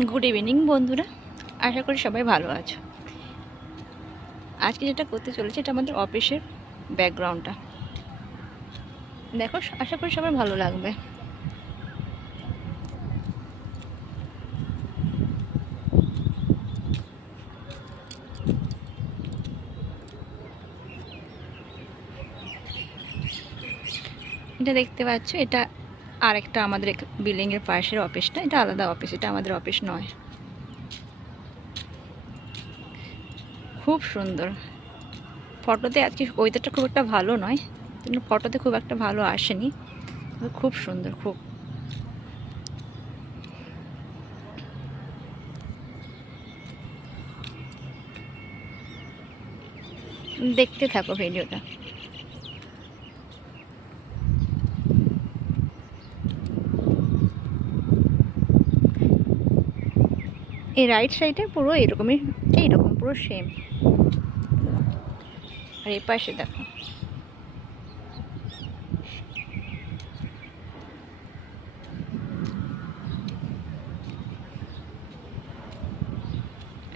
Good evening বন্ধুরা, আশা করি সবাই ভালো আছো। আজকে যেটা করতে চলেছে এটা আমাদের অফিসের ব্যাকগ্রাউন্ডটা দেখো, আশা করি সবাই ভালো লাগবে। এটা দেখতে পাচ্ছ, এটা আরেকটা আমাদের বিল্ডিংয়ের পাশের অফিসটা, এটা আলাদা অফিস, এটা আমাদের অফিস নয়। খুব সুন্দর ফটোতে। আজকে ওয়েদারটা খুব একটা ভালো নয়, কিন্তু ফটোতে খুব একটা ভালো আসেনি, খুব সুন্দর। খুব দেখতে থাকো ভিডিওটা। এই রাইট সাইডে পুরো এইরকমই, এইরকম পুরো সেম। আর এই পাশে দেখো,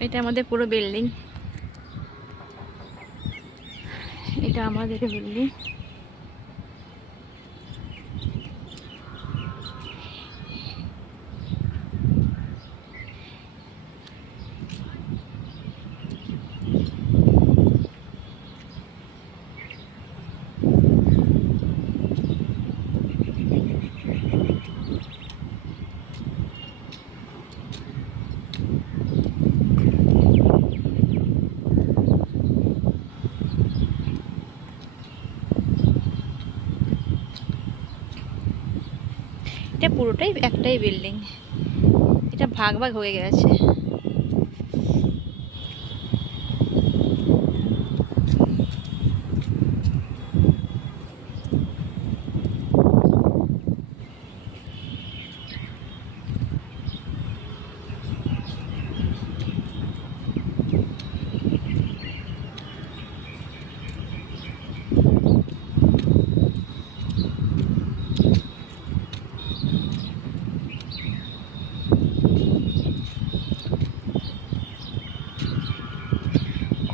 এটা আমাদের পুরো বিল্ডিং, এটা আমাদের বিল্ডিং। এটা পুরোটাই একটাই বিল্ডিং, এটা ভাগ ভাগ হয়ে গেছে।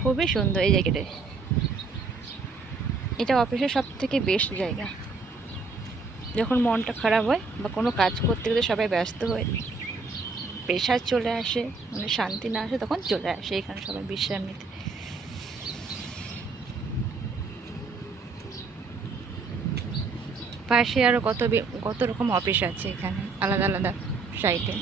খুবই সুন্দর এই জায়গাটা, এটা অফিসের সব থেকে বেস্ট জায়গা। যখন মনটা খারাপ হয় বা কোনো কাজ করতে গেলে সবাই ব্যস্ত হয়ে প্রেশার চলে আসে, মানে শান্তি না আসে, তখন চলে আসে এখানে সবাই বিশ্রাম নিতে। পাশে আরও কত কত রকম অফিস আছে এখানে, আলাদা আলাদা সাইটে।